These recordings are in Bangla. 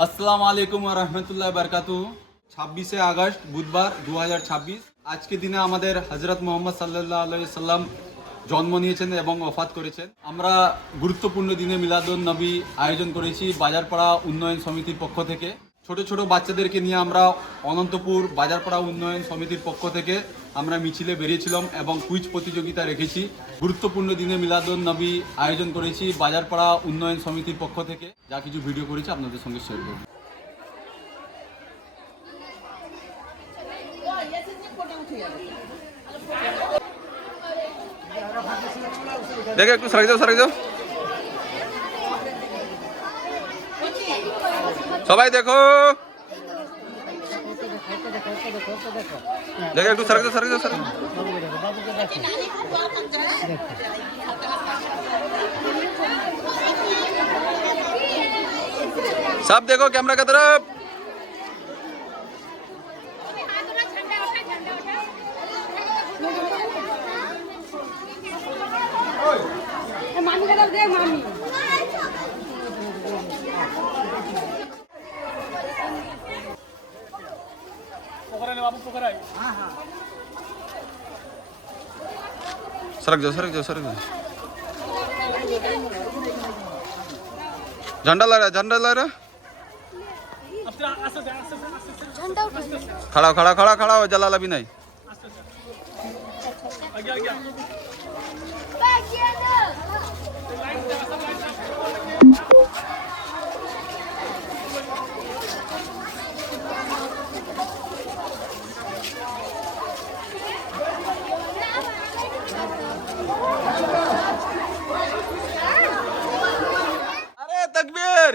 আসসালামু আলাইকুম ওয়া রাহমাতুল্লাহি ওয়া বারাকাতুহু। 26শে আগস্ট বুধবার 2026। আজকে দিনে আমাদের হযরত মুহাম্মদ সাল্লাল্লাহু আলাইহি সাল্লাম জন্ম নিয়েছেন এবং ওফাত করেছেন। আমরা গুরুত্বপূর্ণ দিনে মিলাদুন নবী আয়োজন করেছি বাজারপাড়া উন্নয়ন সমিতির পক্ষ থেকে। ছোট ছোট বাচ্চাদেরকে নিয়ে আমরা অনন্তপুর বাজারপাড়া উন্নয়ন সমিতির পক্ষ থেকে আমরা মিছিলে বেরিয়েছিলাম এবং কুইজ প্রতিযোগিতা রেখেছি। গুরুত্বপূর্ণ দিনে মিলাদুন নবী আয়োজন করেছি বাজারপাড়া উন্নয়ন সমিতির পক্ষ থেকে। যা কিছু ভিডিও করেছি আপনাদের সঙ্গে শেয়ার করব। দেখো একটু সরে যাও সবাই দেখো একটু সরে যাও सब देखो कैमरा की तरफ। मामी का देख मामी पोखरा ने बाबू पोखरा है। हां हां सरक जाओ झंडा ला रहा खड़ा हो जलाला भी नहीं। तकबीर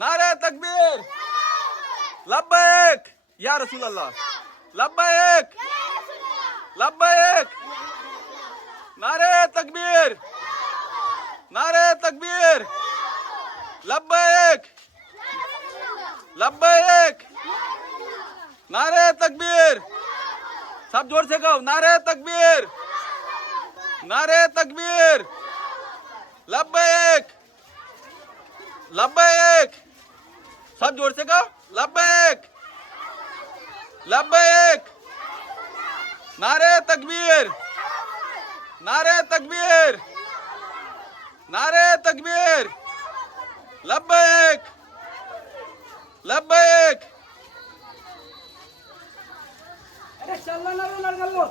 नारे तकबीर लब्बैक या रसूल अल्लाह लब्बैक नारे तकबीर लब्बैक नारे तकबीर। सब जोर से कहो नारे तकबीर लब्बैक सब जोर से कहो लब्बैक नारे तकबीर लब्बैक अरे चलना ना लड़का लो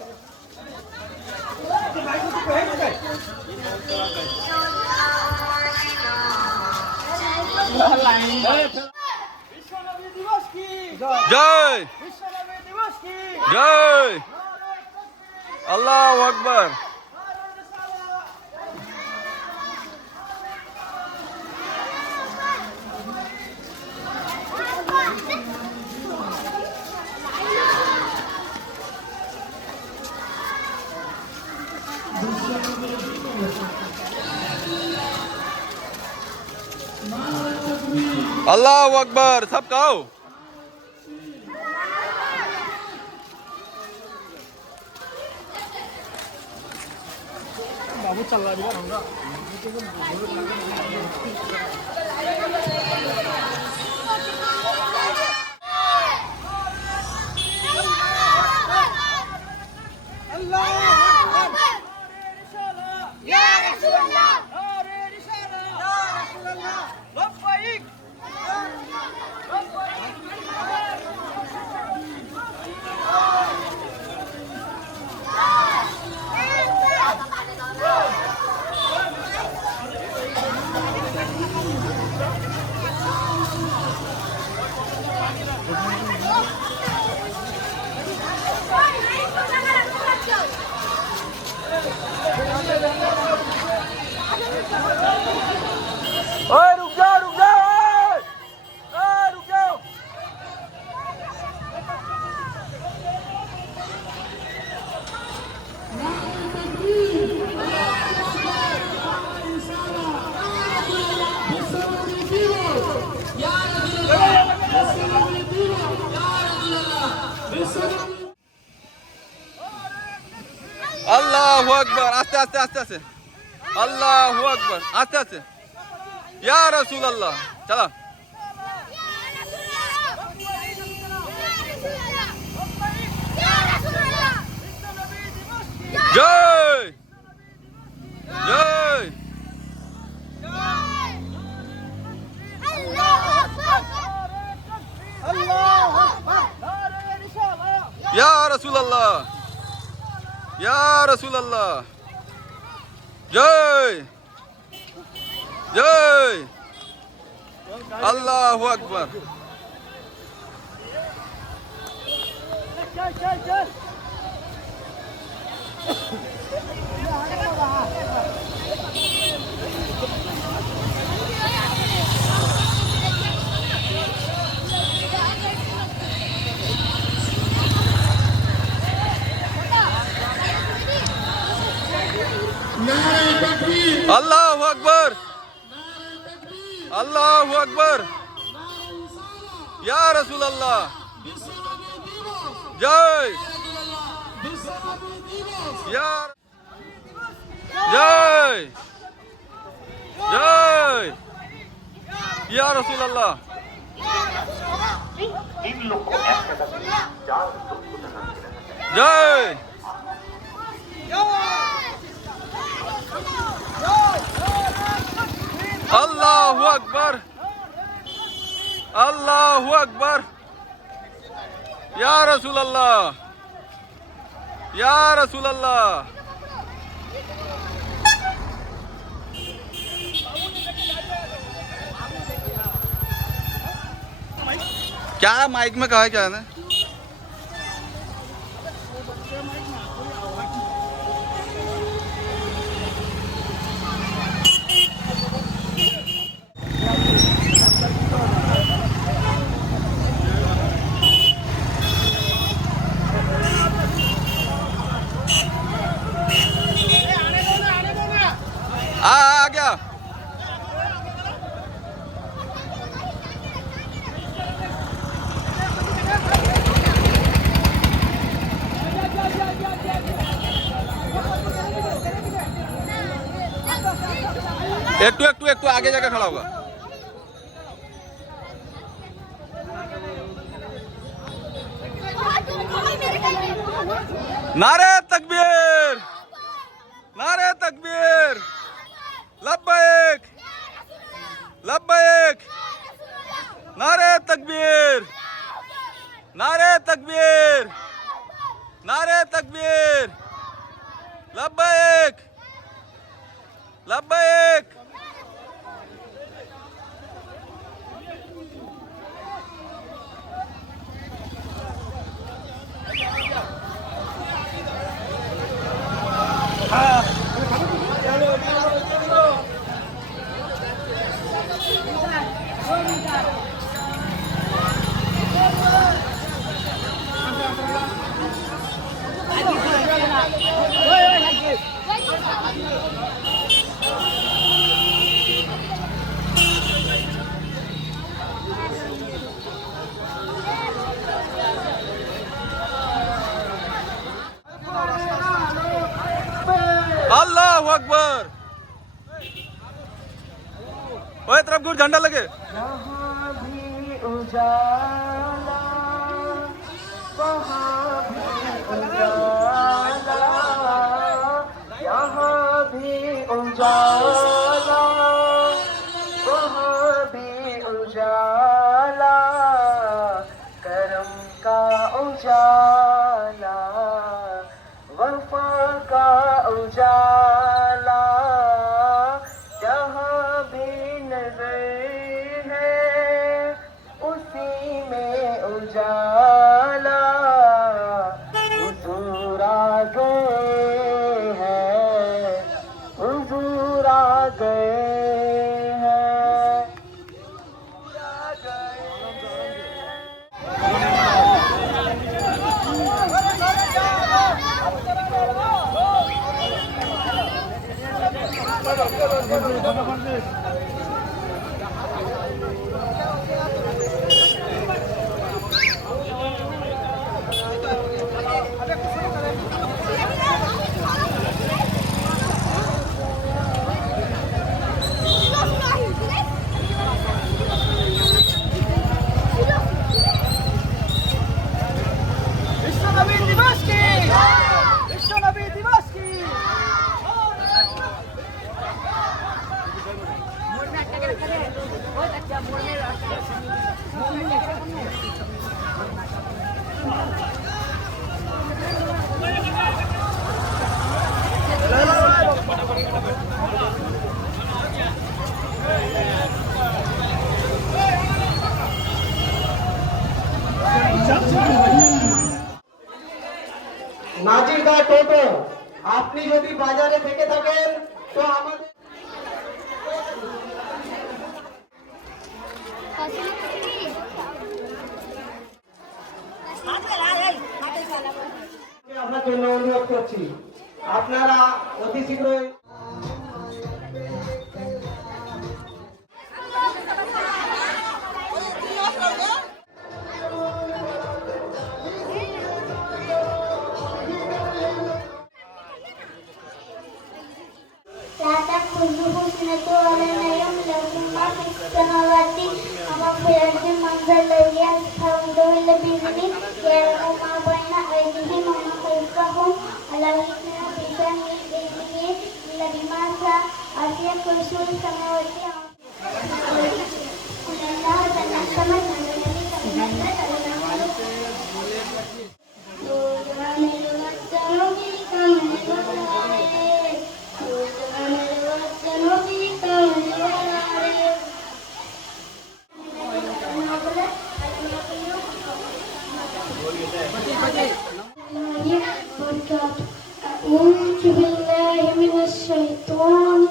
जय जय अल्लाहु अकबर। अल्लाहु अकबर सब कहो। बाबू चल रहा है होगा अल्लाहु अकबर आस्ते आस्ते आस्ते आस्ते अल्लाहु अकबर आस्ते आस्ते या रसूल अल्लाह चला जय जय या रसूल अल्लाह या रसूल अल्लाह जय जय अल्लाहु अकबर अल्लाहु अकबर अल्लाहु अकबर या रसूल अल्लाह जय या जय जय या रसूल अल्लाह जय अल्लाहु अकबर अल्लाहु अकबर या रसूल अल्लाह या रसूल अल्लाह क्या माइक में कहा है क्या है ना आ गया एक आगे जाकर खड़ा होगा नारे तकबीर नारे तकबीर लब्बैक लब्बैक नारे तकबीर नारे तकबीर नारे तकबीर लब्बैक लब्बैक अल्लाहु अकबर ओए तरफ गुर झंडा लगे यहाँ भी उजाला वहाँ भी उजाला यहाँ भी उजाला वहाँ भी उजाला करम का उजाला वफा का उजाला जहाँ भी नजर है उसी में उजाला हुजूर आ गए हैं हुजूर आ गए हैं हुजूर आ गए টোটো, আপনি যদি বাজারে থেকে থাকেন তো আমাদের আপনার জন্য অনুরোধ করছি, আপনারা অতি শীঘ্রই لا تأخذه سنة ولا نوم له ما في السماوات وما في الأرض من ذا الذي يشفع عنده إلا بإذنه يعلم ما بين أيديهم وما خلفهم ولا يحيطون بشيء من علمه إلا بما شاء وسع كرسيه السماوات والأرض الله تعالى الصمد الذي لم يلد ولم أعوذ بالله من الشيطان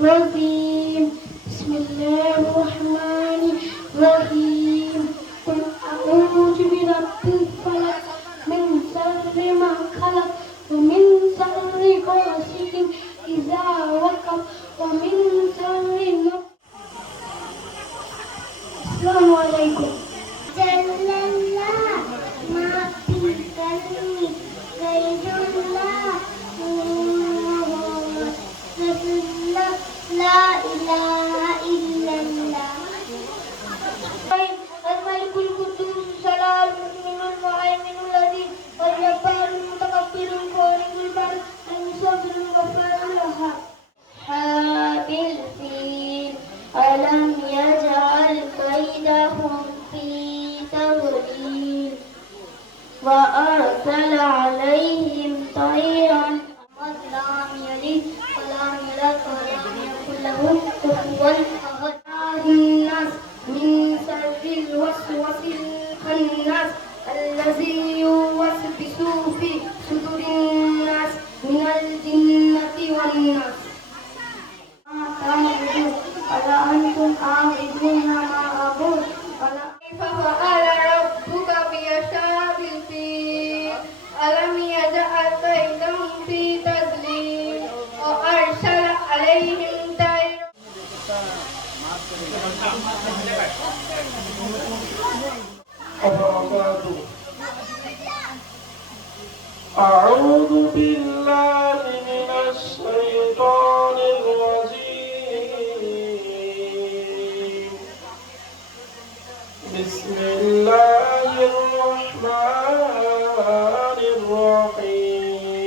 الرجيم بسم الله الرحمن الرحيم قل أعوذ برب الفلق من شر ما خلق ومن شر غاسق إذا وقب ومن شر السلام عليكم جل الله ما في الكلم غير الله لا إله إلا الله الملك القدوس السلام المؤمن المهيمن العزيز الجبار المتكبر الخالق البر المصور الغفار الوهاب حابل الفيل ألم يجعل كيدهم في تضليل وأرسل عليهم طيرا لم يلد ولم يولد ولم يكن له كفوا أحد الناس من شر الوسواس الخناس الذي يوسوس في صدور الناس من الجنة والناس تعبدون ألا أنتم عابدون ما أعبد كيف فعل ربك بأصحاب الفيل ألم يجعل كيدهم في تضليل وأرسل عليهم طيرا أعوذ بالله من الشيطان الرجيم بسم الله الرحمن الرحيم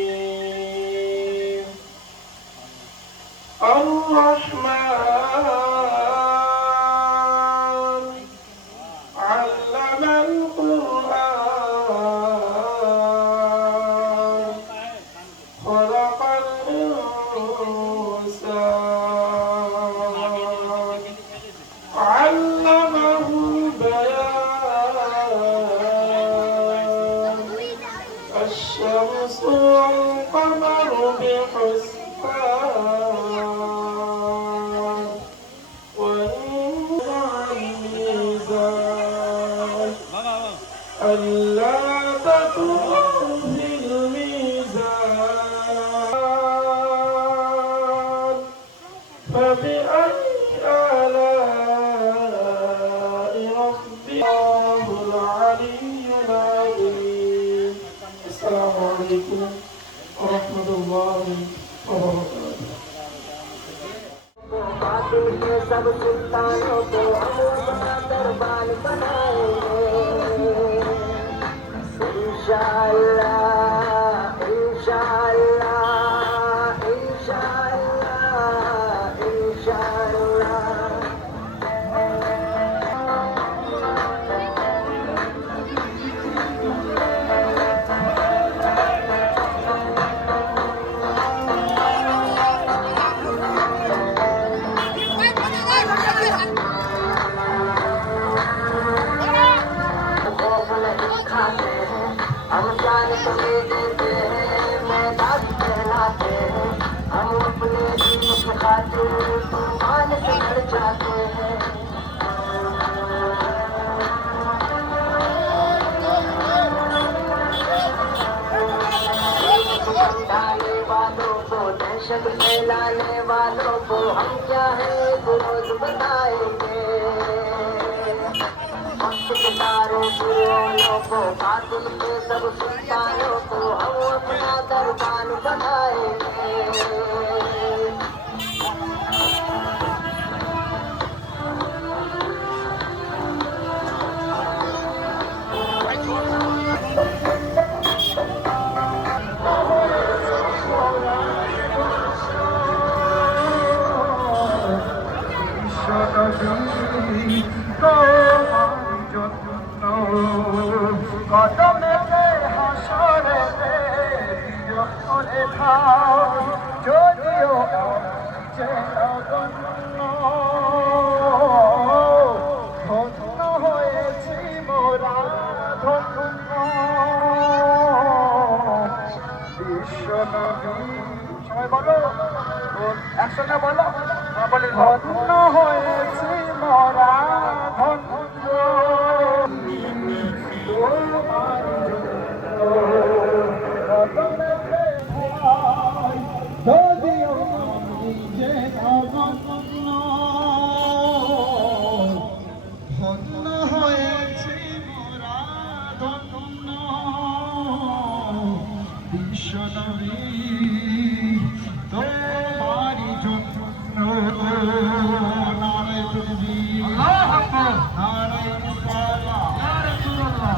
الرحمن علم القرآن خلق الإنسان علمه البيان الشمس والقمر بحسبان والنجم والميزان ألا تطغوا في الميزان فبأي آلاء ربك العلي العظيم. السلام عليكم ورحمة الله وبركاته. सब सुल्तानों को अपना दरबार बनाएंगे इंशाअल्लाह इंशाअल्लाह इंशाअल्लाह इंशाअल्लाह मोहब्बत फैलाने वालों को हम क्या है रोज बताएंगे। वक्त के सारे गुरुओं को कातिल के सब सुल्तानों को हम अपना दरबान बनाएंगे। কদমেতে হাসরেতে যখন লেখাও যদিও যে অগণ্য ধন্য হয়েছি মোরা ধন্য বিশ্বনবী সবাই বলো একসঙ্গে বলো ধন্য হয়েছি মোরা ধন্য যদিও যে অগণ্য ধন্য হয়েছি মোরা ধন্য বিশ্বনবী তোমারি জন্য নারে তুমি নারে মুসালা নারে রাসূলুল্লাহ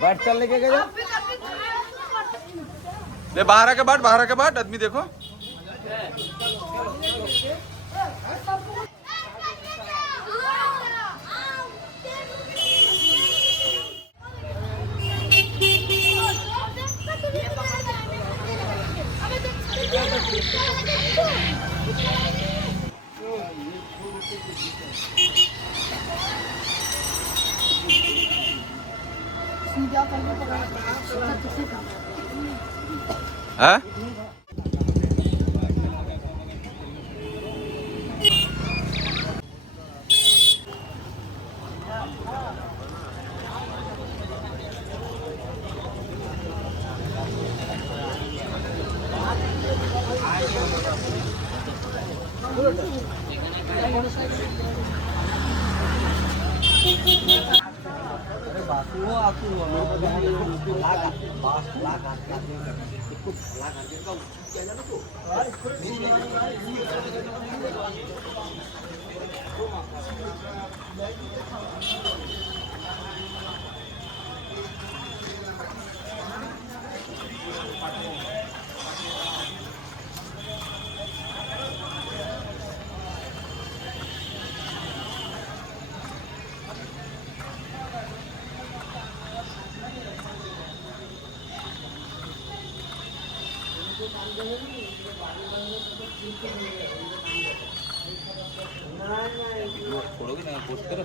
बर्तन लेके गए ले बाहर आके बाट आदमी देखो हाँ छोड़ोगे ना पोस्ट करो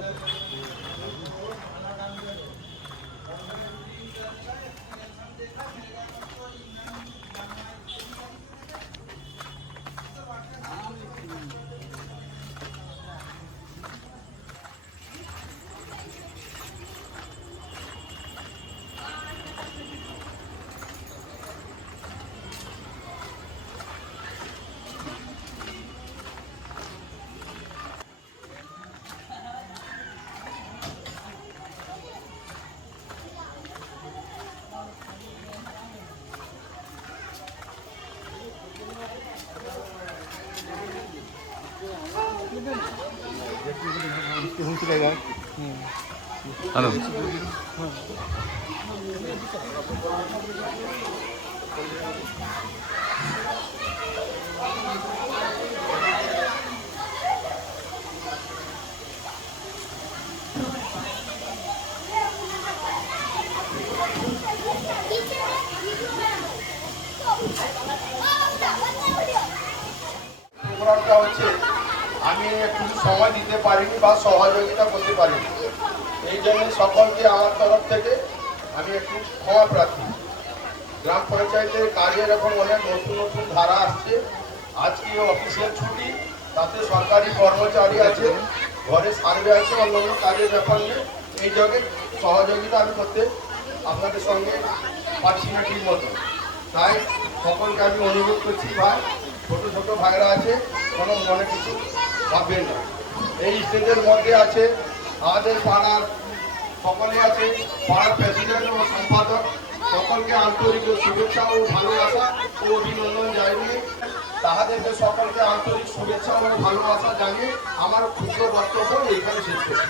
হ্যালো প্রোগ্রামটা হচ্ছে আমি একটু সময় দিতে পারিনি বা সহযোগিতা করতে পারিনি, এই জন্য সকলকে আমার তরফ থেকে আমি একটু ক্ষমা প্রার্থী। গ্রাম পঞ্চায়েতের কাজের এখন অনেক নতুন নতুন ধারা আসছে। আজকে অফিসিয়াল ছুটি, তাতে সরকারি কর্মচারী আছে, ঘরে সার্ভে আছে, অন্যান্য কাজের ব্যাপার নিয়ে এই জন্য সহযোগিতা আমি করতে আপনাদের সঙ্গে পারছি না ঠিক মতো। তাই সকলকে আমি অনুরোধ করছি, ভাই ছোটো ছোটো ভাইরা আছে, কোনো মনে কিছু ভাববেন না। এই স্টেজের মধ্যে আছে আমাদের পাড়ার সকলে আছে, পাড়ার প্রেসিডেন্ট ও সম্পাদক, সকলকে আন্তরিক শুভেচ্ছা ও ভালোবাসা ও অভিনন্দন জানিয়ে তাহাদেরকে সকলকে আন্তরিক শুভেচ্ছা ও ভালোবাসা জানিয়ে আমার ক্ষুদ্র বক্তব্য এইখানে শেষ করছি।